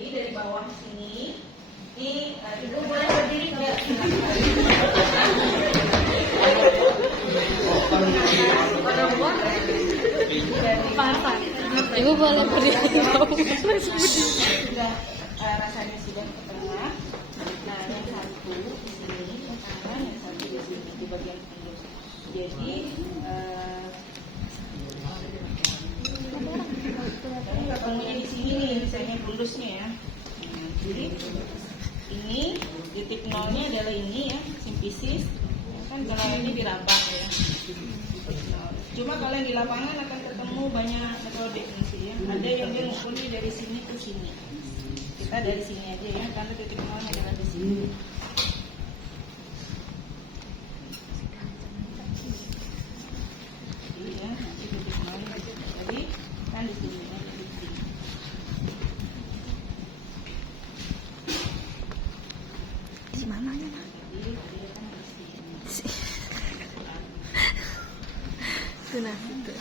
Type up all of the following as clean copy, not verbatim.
Jadi dari bawah sini, ini ibu boleh berdiri nggak? Ibu boleh berdiri. Sudah rasanya sudah ke tengah. Nah, yang satu di sini ke kanan, yang satu di sini di bagian pinggir. Jadi ketemunya di sini nih, misalnya bundusnya ya. Nah, jadi ini titik nolnya adalah ini ya, simpisis. Ya, kan kalau ini diraba ya. Cuma kalau yang di lapangan akan ketemu banyak metode nanti ya. Ada yang dia ngumpulnya dari sini ke sini. Kita dari sini aja ya, karena titik nolnya adalah di sini. Jadi ya, nanti titik nolnya jadi kan di sini ya, di sini. Di mananya? Jadi dia kan di sini. Nah, itu.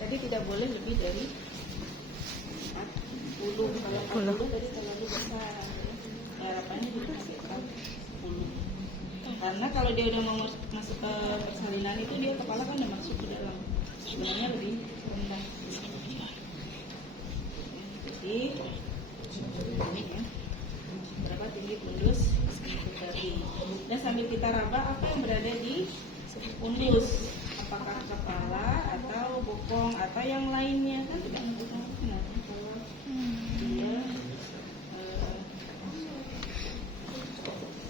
Jadi tidak boleh lebih dari 10. Kalau 10 tadi terlalu besar. Harapannya juga 10. Karena kalau dia udah mau masuk ke persalinan itu dia kepala kan udah masuk ke dalam. Sebenarnya lebih rendah. Jadi ini ya. Berapa tinggi pundus tadi. Dan sambil kita raba apa yang berada di pundus. Apakah kepala atau bokong atau yang lainnya kan tidak menentukan. Nah,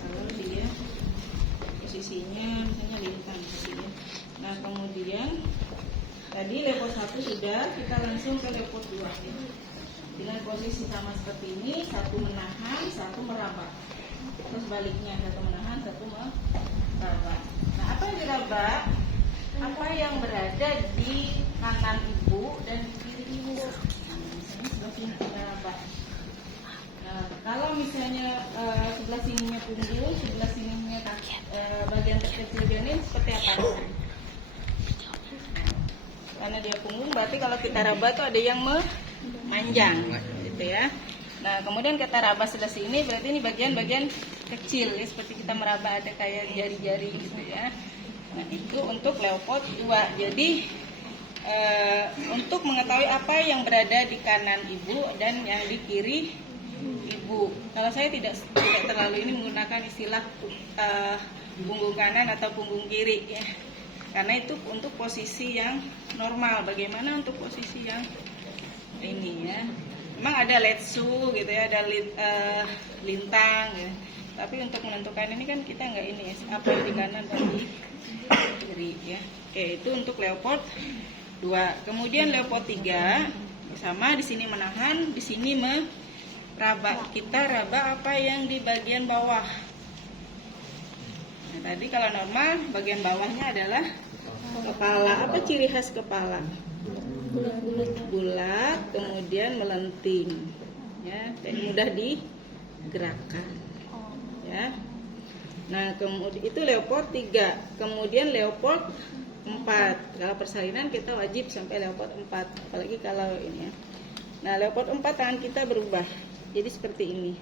kalau dia posisinya misalnya lintang gitu ya. Nah kemudian tadi level 1 sudah, kita langsung ke level 2 ya. Dengan posisi sama seperti ini, satu menahan, satu meraba. Terus baliknya, satu menahan, satu meraba. Nah apa yang diraba? Apa yang berada di kanan ibu dan di kiri ibu. Misalnya sebelah sini meraba. Nah, kalau misalnya sebelah sininya punggung, sebelah sininya bagian terkecil janin, seperti apa? Karena dia punggung, berarti kalau kita raba tuh ada yang memanjang, gitu ya. Nah, kemudian kita raba sebelah sini, berarti ini bagian-bagian kecil, ya, seperti kita meraba ada kayak jari-jari, gitu ya. Nah, itu untuk leopard 2. Jadi untuk mengetahui apa yang berada di kanan ibu dan yang di kiri ibu. Kalau saya tidak terlalu ini menggunakan istilah punggung kanan atau punggung kiri ya. Karena itu untuk posisi yang normal. Bagaimana untuk posisi yang ini ya? Memang ada letsu gitu ya, ada lintang ya. Tapi untuk menentukan ini kan kita nggak ini ya, apa yang di kanan dan di kiri ya. Oke, itu untuk leopard 2. Kemudian leopard 3 sama di sini menahan, di sini raba. Kita raba apa yang di bagian bawah. Nah, tadi kalau normal bagian bawahnya adalah kepala. Apa ciri khas kepala? Bulat, kemudian melenting, ya, dan mudah digerakkan. Ya. Nah, kemudian itu leopard 3. Kemudian leopard 4. Kalau persalinan kita wajib sampai leopard 4, apalagi kalau ini ya. Nah, leopard 4 tangan kita berubah. Jadi seperti ini.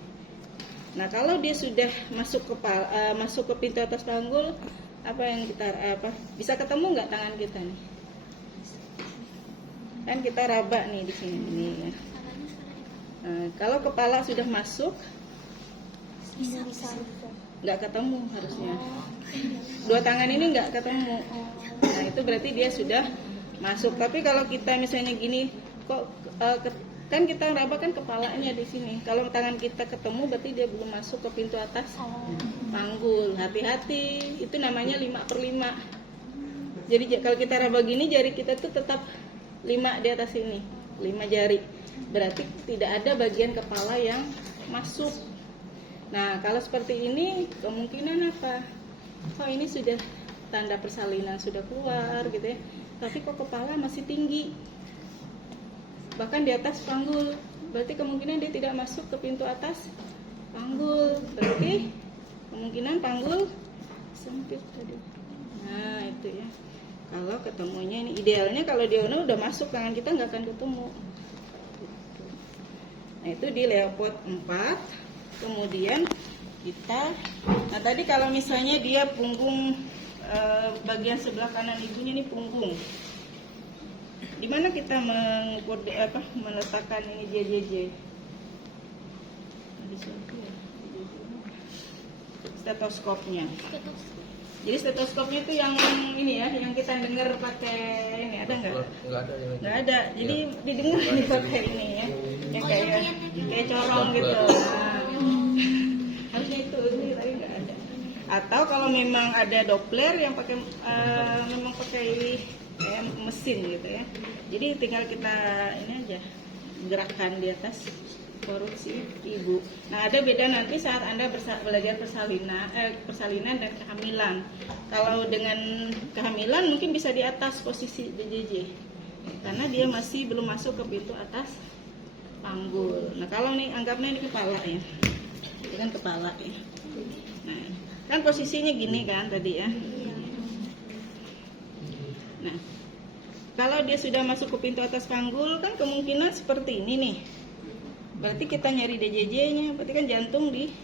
Nah, kalau dia sudah masuk ke pintu atas panggul, apa yang kita bisa ketemu nggak tangan kita nih? Kan kita raba nih di sini nih ya. Nah, kalau kepala sudah masuk, nggak ketemu harusnya. Dua tangan ini nggak ketemu. Nah, itu berarti dia sudah masuk. Tapi kalau kita misalnya gini, kok kan kita raba kan kepalanya di sini. Kalau tangan kita ketemu berarti dia belum masuk ke pintu atas panggul. Hati-hati, itu namanya 5/5. Jadi kalau kita raba gini, jari kita tuh tetap 5 di atas ini, 5 jari. Berarti tidak ada bagian kepala yang masuk. Nah, kalau seperti ini kemungkinan apa? Oh, ini sudah tanda persalinan sudah keluar gitu ya. Tapi kok kepala masih tinggi. bahkan di atas panggul. Berarti kemungkinan dia tidak masuk ke pintu atas panggul. Berarti kemungkinan panggul sempit tadi. Nah itu ya. Kalau ketemunya ini idealnya kalau diagonal udah masuk tangan kita nggak akan ketemu. Nah itu di leopard 4. Kemudian kita, nah tadi kalau misalnya dia punggung bagian sebelah kanan ibunya ini punggung. Di mana kita meletakkan ini JJJ? Ada suatu ya? Stetoskopnya. Jadi stetoskopnya itu yang ini ya, yang kita dengar pakai ini ada nggak? Nggak ada. Nggak ada. Jadi didengar pakai ini ya, yang kayak corong gitu. Nah, harusnya itu tapi nggak ada. Atau kalau memang ada Doppler yang pakai memang pakai kayak mesin gitu ya. Jadi tinggal kita ini aja gerakan di atas perut si ibu. Nah ada beda nanti saat Anda belajar persalinan dan kehamilan. Kalau dengan kehamilan mungkin bisa di atas posisi DJJ karena dia masih belum masuk ke pintu atas panggul. Nah kalau nih anggapnya ini kepala ya, itu kan kepala ya. Nah kan posisinya gini kan tadi ya. Nah kalau dia sudah masuk ke pintu atas panggul kan kemungkinan seperti ini nih. Berarti kita nyari DJJ-nya, berarti kan jantung di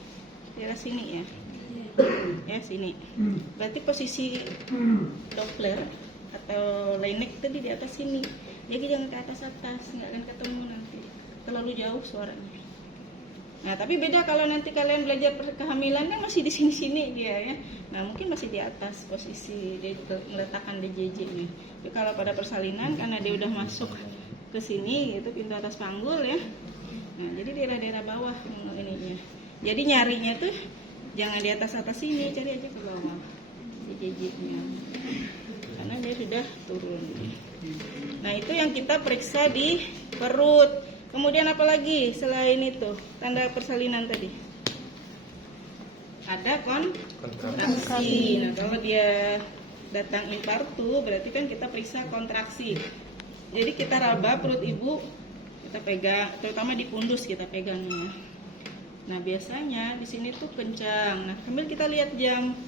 daerah sini ya. Ya sini. Berarti posisi Doppler atau Laennec tadi di atas sini. Jadi jangan ke atas-atas, nggak akan ketemu nanti. Terlalu jauh suaranya. Nah, tapi beda kalau nanti kalian belajar kehamilannya masih di sini-sini dia ya. Nah, mungkin masih di atas posisi dia meletakkan DJJ-nya. Tapi kalau pada persalinan karena dia udah masuk ke sini gitu pintu atas panggul ya. Nah, jadi daerah-daerah bawah ininya. Jadi nyarinya tuh jangan di atas-atas sini, cari aja ke bawah. DJJ-nya. Karena dia sudah turun. Nah, itu yang kita periksa di perut. Kemudian apa lagi selain itu? Tanda persalinan tadi. Ada kontraksi. Nah, kalau dia datang infartu, berarti kan kita periksa kontraksi. Jadi kita raba perut ibu, kita pegang, terutama di pundus kita pegangnya. Nah biasanya di sini tuh kencang. Nah sambil kita lihat jam,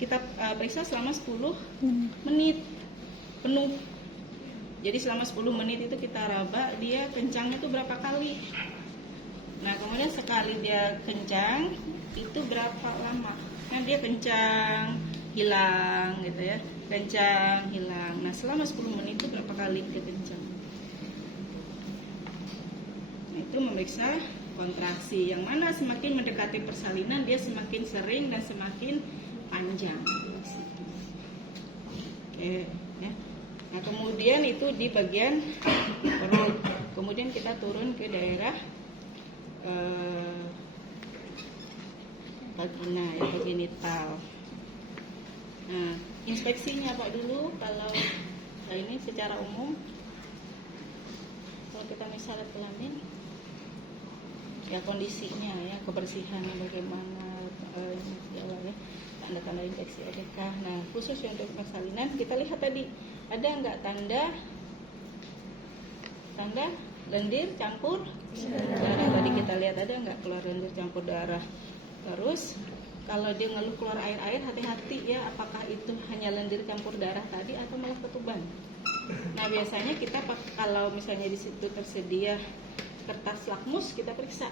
kita periksa selama 10 menit penuh. Jadi selama 10 menit itu kita raba dia kencangnya tuh berapa kali. Nah kemudian sekali dia kencang itu berapa lama. Nah dia kencang hilang gitu ya, kencang hilang. Nah selama 10 menit itu berapa kali dia kencang. Nah itu memeriksa kontraksi. Yang mana semakin mendekati persalinan dia semakin sering dan semakin panjang. Oke ya. Nah kemudian itu di bagian perut. Kemudian kita turun ke daerah vagina ya, genital. Nah inspeksinya Pak dulu kalau ini secara umum. Kalau kita misalnya kelamin, ya kondisinya ya kebersihannya bagaimana ya, tanda-tanda infeksi adakah. Nah khusus untuk persalinan kita lihat tadi ada nggak tanda lendir campur darah. Tadi kita lihat ada nggak keluar lendir campur darah. Terus kalau dia ngeluh keluar air-air, hati-hati ya, apakah itu hanya lendir campur darah tadi atau malah ketuban. Nah biasanya kita kalau misalnya di situ tersedia kertas lakmus, kita periksa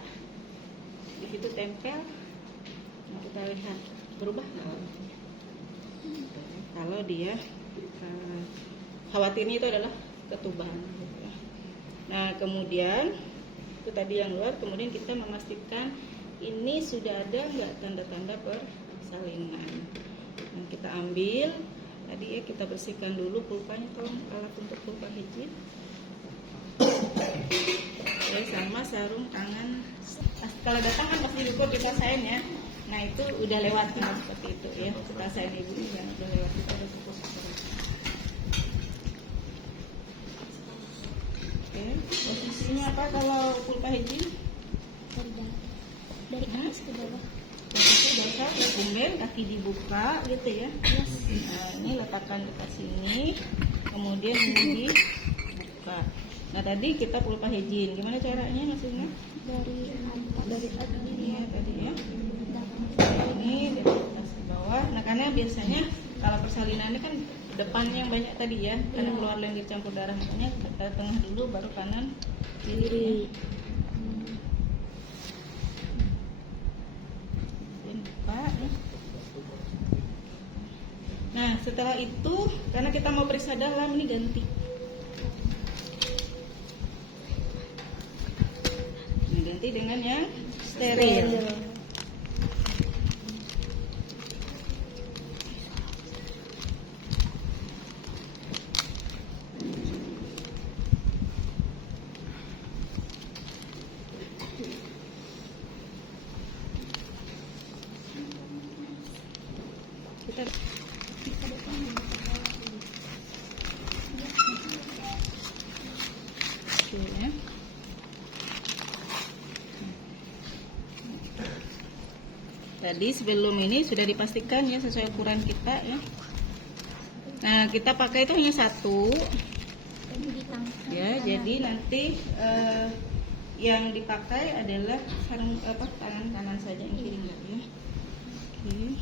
di situ tempel. Nah, kita lihat berubah nggak. Kalau dia khawatirnya itu adalah ketuban. Nah kemudian itu tadi yang luar, kemudian kita memastikan ini sudah ada nggak tanda-tanda persalinan. Nah, kita ambil tadi ya, kita bersihkan dulu pulpanya, tolong alat untuk pulpa hijin. Ya, sama sarung tangan. Kalau datang kan pasti diukur kita sayang ya. Nah itu udah lewat kan seperti itu ya. Kita sayang ibu udah lewat, kita udah cukup. Oke, posisinya apa kalau pulpa hijin? Dari atas ke bawah. Posisi dasar, tumben kaki dibuka gitu ya. Nah ini letakkan dekat sini, kemudian ini dibuka. Nah tadi kita pulpa hijin, gimana caranya maksudnya? Dari Ini ya tadi ya. Ini dari atas ke bawah. Nah karena biasanya kalau persalinannya kan depannya yang banyak tadi ya, karena keluar lendir campur darah, makanya ke tengah dulu baru kanan kiri. Buka, ya. Nah setelah itu karena kita mau periksa dalam, ini ganti. Ini ganti dengan yang steril. Kita Oke, ya. Tadi sebelum ini sudah dipastikan ya sesuai ukuran kita ya. Nah kita pakai itu hanya satu ya, jadi nanti yang dipakai adalah tangan kanan saja, yang kiri enggak ya. Oke.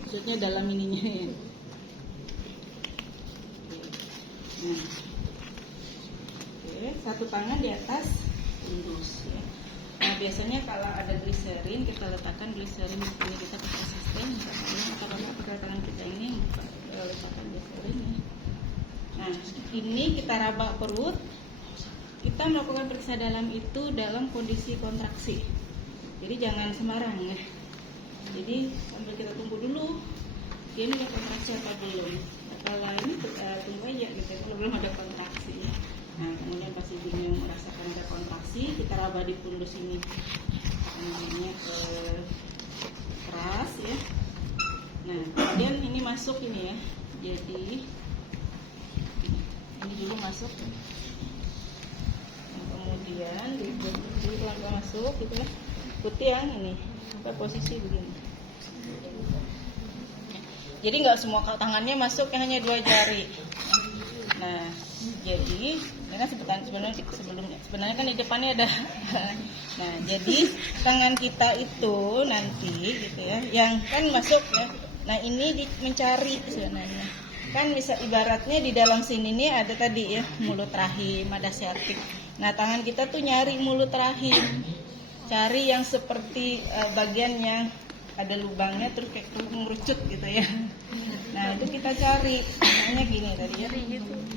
Maksudnya dalam ininya ya. Nah. Oke, satu tangan di atas tundus ya. Nah biasanya kalau ada gliserin, kita letakkan gliserin di sini, kita pakai sistem misalnya, atau kalau pakai tangan kita ini letakkan gliserin ya. Nah ini kita raba perut, kita melakukan periksa dalam itu dalam kondisi kontraksi, jadi jangan sembarang ya. Jadi sambil kita tunggu dulu dia ini ada kontraksi apa belum. Kalau ini tunggu aja gitu kalau belum ada kontraksi ya. Nah kemudian pas ibunya merasakan ada kontraksi, kita raba di pundus ini namanya keras ya. Nah kemudian ini masuk ini ya, jadi ini dulu masuk. Nah, kemudian dulu pelan-pelan masuk gitu ya, ikuti yang ini sampai posisi begini. Jadi nggak semua tangannya masuk, hanya 2 jari. Nah, jadi karena sebenarnya kan di depannya ada. Nah, jadi tangan kita itu nanti gitu ya, yang kan masuk ya. Nah, ini mencari sebenarnya. Kan bisa ibaratnya di dalam sini nih ada tadi ya, mulut rahim, ada siatik. Nah, tangan kita tuh nyari mulut rahim. Cari yang seperti bagian yang ada lubangnya terus kayak mengerucut gitu ya. Nah itu kita cari, misalnya gini tadi ya.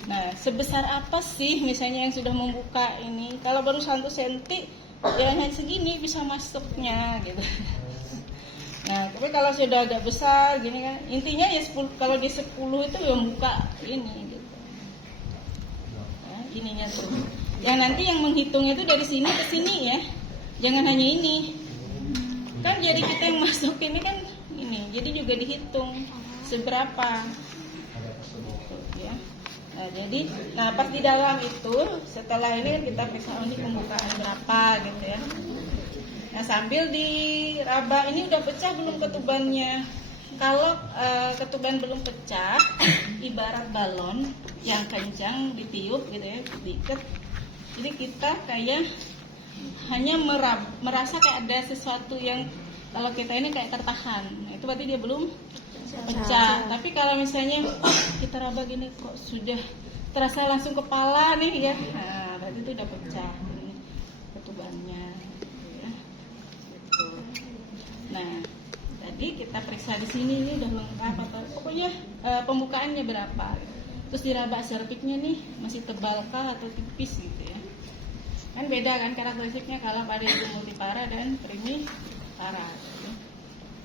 Nah sebesar apa sih misalnya yang sudah membuka ini? Kalau baru 1 senti, ya hanya segini bisa masuknya gitu. Nah tapi kalau sudah agak besar gini kan, intinya ya 10, kalau di 10 itu yang buka ini gitu. Nah, ininya tuh. Yang nanti yang menghitungnya itu dari sini ke sini ya. Jangan hanya ini. Kan jadi kita yang masuk ini kan ini, jadi juga dihitung seberapa ya. Nah jadi, pas di dalam itu setelah ini kan kita periksa ini pembukaan berapa gitu ya. Nah sambil diraba ini udah pecah belum ketubannya. Kalau ketuban belum pecah, ibarat balon yang kencang ditiup gitu ya, diikat. Jadi kita kayak hanya merasa kayak ada sesuatu yang kalau kita ini kayak tertahan. Nah, itu berarti dia belum pecah. Tapi kalau misalnya kita raba gini kok sudah terasa langsung kepala nih ya. Nah, berarti itu udah pecah ini ketubannya ya. Gitu. Nah, tadi kita periksa di sini ini udah lengkap apa. Pokoknya pembukaannya berapa. Terus diraba serviknya nih masih tebalkah atau tipis gitu ya. Kan beda kan karakteristiknya kalau pada ibu multipara dan primipara.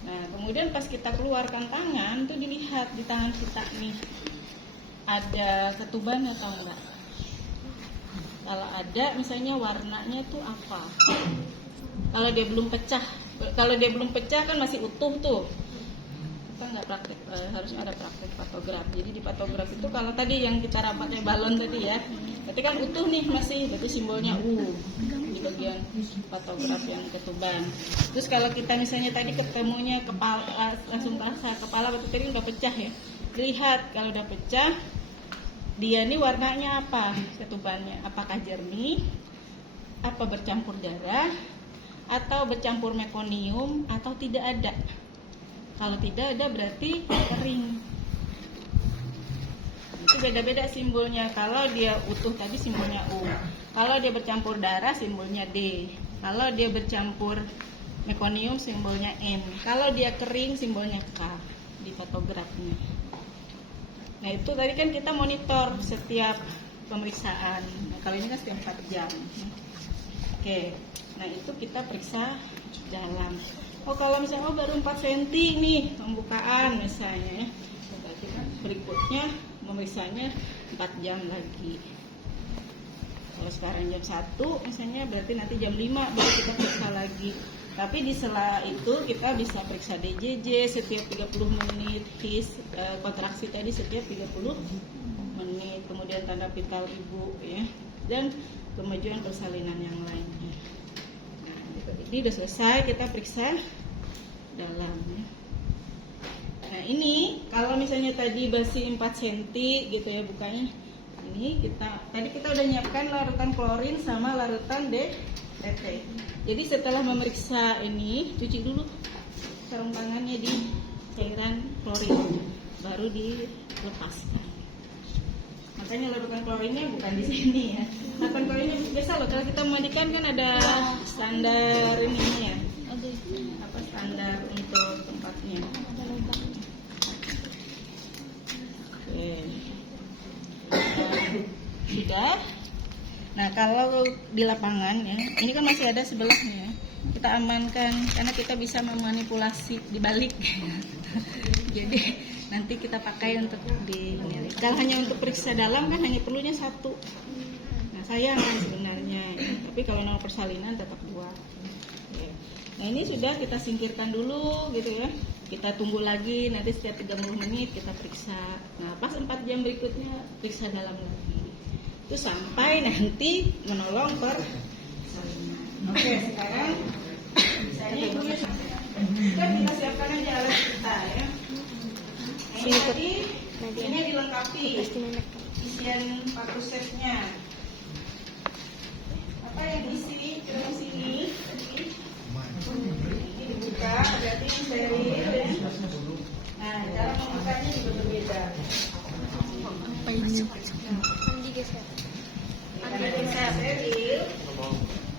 Nah kemudian pas kita keluarkan tangan tuh dilihat di tangan kita nih ada ketuban atau enggak. Kalau ada misalnya warnanya tuh apa. Kalau dia belum pecah kan masih utuh tuh. kita nggak praktek, harusnya ada praktek patograf. Jadi di patograf itu kalau tadi yang kita rapatnya balon tadi ya, tapi kan utuh nih masih, berarti simbolnya U di bagian patograf yang ketuban. Terus kalau kita misalnya tadi ketemunya kepala, langsung terasa kepala berarti tadi udah pecah ya. Lihat kalau udah pecah, dia nih warnanya apa ketubannya? Apakah jernih, apa bercampur darah, atau bercampur mekonium, atau tidak ada? Kalau tidak ada berarti kering. Itu beda-beda simbolnya. Kalau dia utuh tadi simbolnya U. Kalau dia bercampur darah simbolnya D. Kalau dia bercampur mekonium simbolnya M. Kalau dia kering simbolnya K di patografnya. Nah itu tadi kan kita monitor setiap pemeriksaan. Nah, kalau ini kan setiap 4 jam. Oke, nah itu kita periksa dalam. Oh kalau misalnya baru 4 cm nih pembukaan misalnya, berarti kan berikutnya memeriksanya 4 jam lagi. Kalau sekarang jam 1 misalnya, berarti nanti jam 5 baru kita periksa lagi. Tapi di sela itu kita bisa periksa DJJ setiap 30 menit, kontraksi tadi setiap 30 menit, kemudian tanda vital ibu ya, dan kemajuan persalinan yang lainnya. Nah, ini udah selesai, kita periksa dalam ya. Nah ini kalau misalnya tadi basi 4 cm gitu ya bukanya, ini tadi kita udah nyiapkan larutan klorin sama larutan DT. Jadi setelah memeriksa ini, cuci dulu sarung tangannya di cairan klorin, baru dilepaskan. Makanya larutan klorinnya bukan di sini ya. Larutan klorinnya biasa loh, kalau kita memandikan kan ada standar ininya ya. Apa standar untuk tempatnya? Oke. Sudah. Nah kalau di lapangan ya, ini kan masih ada sebelahnya. Kita amankan karena kita bisa memanipulasi dibalik. Jadi nanti kita pakai untuk kalau hanya untuk periksa dalam kan hanya perlunya 1. Nah sayang kan sebenarnya ya. Tapi kalau nomor persalinan tetap 2. Nah ini sudah kita singkirkan dulu gitu ya. Kita tunggu lagi, nanti setiap 30 menit kita periksa. Nah pas 4 jam berikutnya periksa dalam lagi. Itu sampai nanti menolong persalinan. Oke, sekarang misalnya ibunya kita siapkan aja alat kita ya. Nah, ini tadi ini dilengkapi isian pakusetnya. Apa yang diisi dalam sini? Ini dibuka, berarti steril ya. Nah, cara membukanya juga berbeda. Apa ini? Karena bisa steril,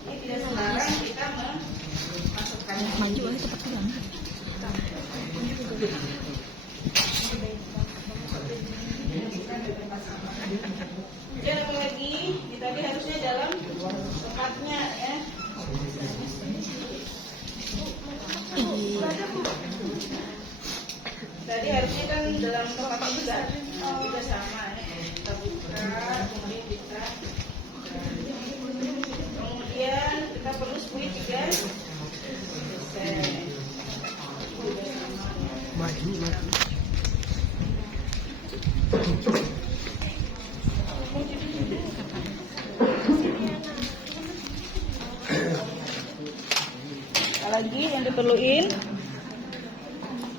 ini tidak sembarang kita memasukkannya. Maju aja cepat banget. Dan apalagi tadi harusnya dalam tempatnya ya. Tadi harusnya kan dalam tempatnya juga sama ya. Kita buka, kemudian kita perlu squeeze juga. Maju. Lagi yang diperluin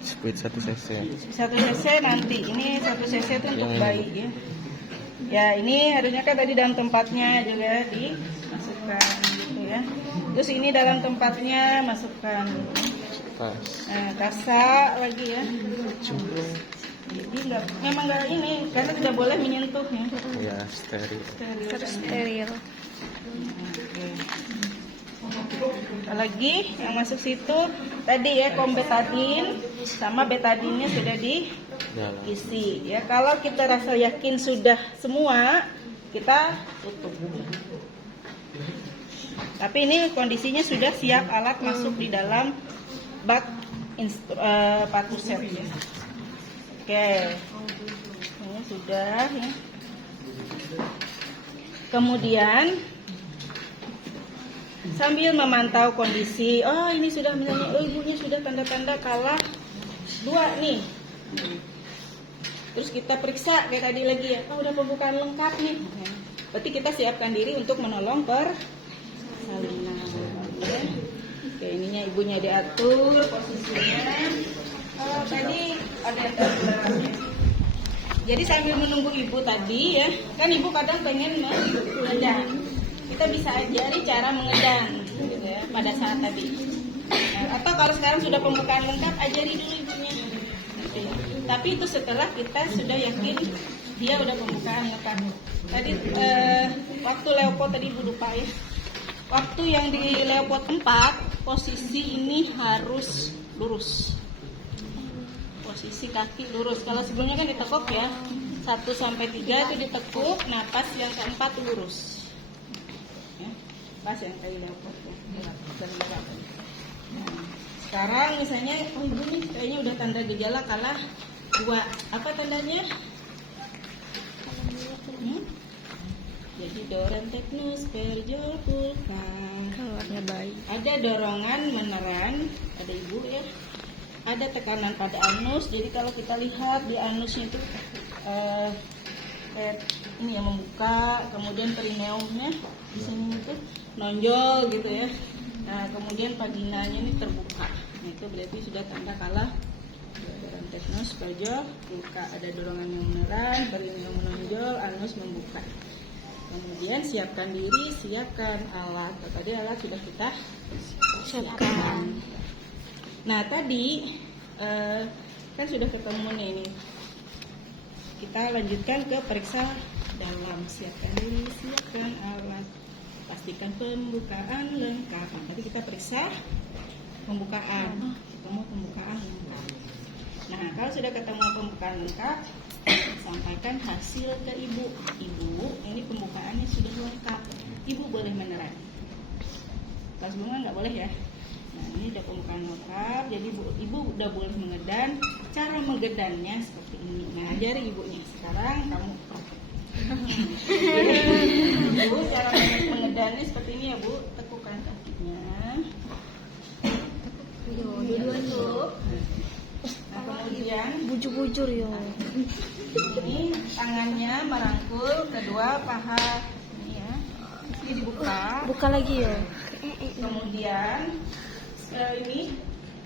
Squid 1 cc. 1 cc nanti. Ini 1 cc itu untuk bayi ya. Ya ini harusnya kan tadi dalam tempatnya juga dimasukkan gitu ya. Terus ini dalam tempatnya masukkan. Nah, kasa lagi ya. Jadi memang nggak ini karena tidak boleh menyentuh ya. Ya, steril. Harus steril. Oke. Lagi yang masuk situ tadi ya kombetadin sama betadinnya sudah diisi ya. Kalau kita rasa yakin sudah semua, kita tutup. Tapi ini kondisinya sudah siap alat masuk di dalam bak patuset ya. Oke, ini sudah ya. Kemudian sambil memantau kondisi, oh ini sudah misalnya ibunya sudah tanda-tanda kalah 2 nih. Terus kita periksa kayak tadi lagi ya, udah pembukaan lengkap nih. Berarti kita siapkan diri untuk menolong persalinan. Ya. Oke, ininya ibunya diatur posisinya. Tadi ada yang terbelah. Jadi sambil menunggu ibu tadi ya, kan ibu kadang pengen mengedan. Kita bisa ajari cara mengedan gitu ya, pada saat tadi. Atau kalau sekarang sudah pembukaan lengkap, ajari dulu ibunya. Gitu ya. Tapi itu setelah kita sudah yakin dia udah pembukaan lengkap. Tadi waktu Leopold tadi ibu lupa ya. Waktu yang di Leopold 4, posisi ini harus lurus. Posisi kaki lurus. Kalau sebelumnya kan ditekuk ya, 1 sampai 3 itu ditekuk, nah pas yang keempat lurus. Ya, pas yang tadi Leopold ya. Nah, sekarang misalnya, ibu nih kayaknya udah tanda gejala kalah 2. Apa tandanya? Jadi doran teknus perjol pulka. Keluarnya baik. Ada dorongan meneran, ada ibu ya. Ada tekanan pada anus. Jadi kalau kita lihat di anusnya itu kayak ini yang membuka, kemudian perineumnya di sini itu nonjol gitu ya. Nah, kemudian vaginanya ini terbuka. Nah, itu berarti sudah tanda kalah doran teknus perjol pulka. Ada dorongan yang meneran, perineum menonjol, anus membuka. Kemudian siapkan diri, siapkan alat. Tadi alat sudah kita siapkan. Nah tadi kan sudah ketemu nih ini. Kita lanjutkan ke periksa dalam. Siapkan diri, siapkan alat. Pastikan pembukaan lengkap. Nah, tadi kita periksa pembukaan. Ketemu pembukaan lengkap. Nah kalau sudah ketemu pembukaan lengkap, sampaikan hasil ke ibu. Ibu, ini pembukaannya sudah lengkap. Ibu boleh meneran. Kalau sebelumnya nggak boleh ya. Nah ini udah pembukaan lengkap. Jadi ibu udah boleh mengedan. Cara mengedannya seperti ini. Nah ajari ibunya. Sekarang kamu. Ibu cara mengedannya seperti ini ya bu. Tekukan kakinya. Dua-dua. Nah kemudian Bujur-bujur yo. ini tangannya merangkul kedua paha ini ya. Ini dibuka. Buka lagi yo. Kemudian ini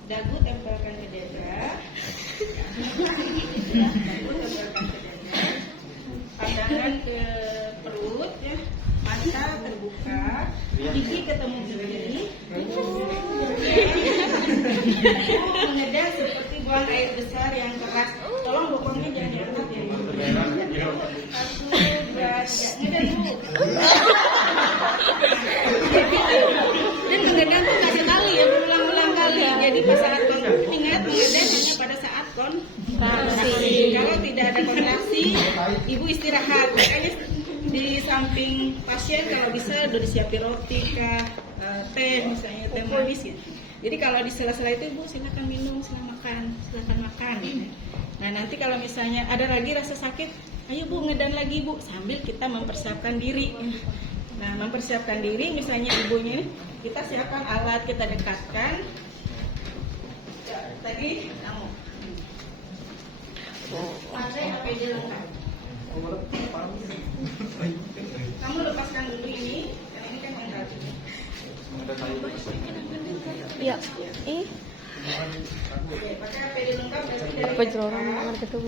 dagu tempelkan ke dada. Dagu tempelkan ke dada. Pandangan ke perut ya. Mata terbuka. Gigi ketemu gigi. Mengedan seperti buang air besar yang keras. Tolong bokongnya jangan diangkat ya. 1, 2, 3. Ngedan dulu. Dan mengedan tuh nggak sekali ya, berulang-ulang kali. Jadi pas saat kontraksi, ingat mengedan hanya pada saat kontraksi. Kalau tidak ada kontraksi, ibu istirahat. Makanya di samping pasien kalau bisa udah disiapin roti kah, teh misalnya teh manis gitu. Jadi kalau di sela-sela itu ibu silakan minum, silakan makan. Nah nanti kalau misalnya ada lagi rasa sakit, ayo bu ngedan lagi bu, sambil kita mempersiapkan diri. Nah mempersiapkan diri misalnya ibunya kita siapkan alat, kita dekatkan. Ya, tadi kamu pakai APD lengkap. Kamu lepaskan dulu ini, karena ini kan yang racun. Ya. Oke, pakai APD lengkap berarti dari Apa jorong atas. nomor kedua?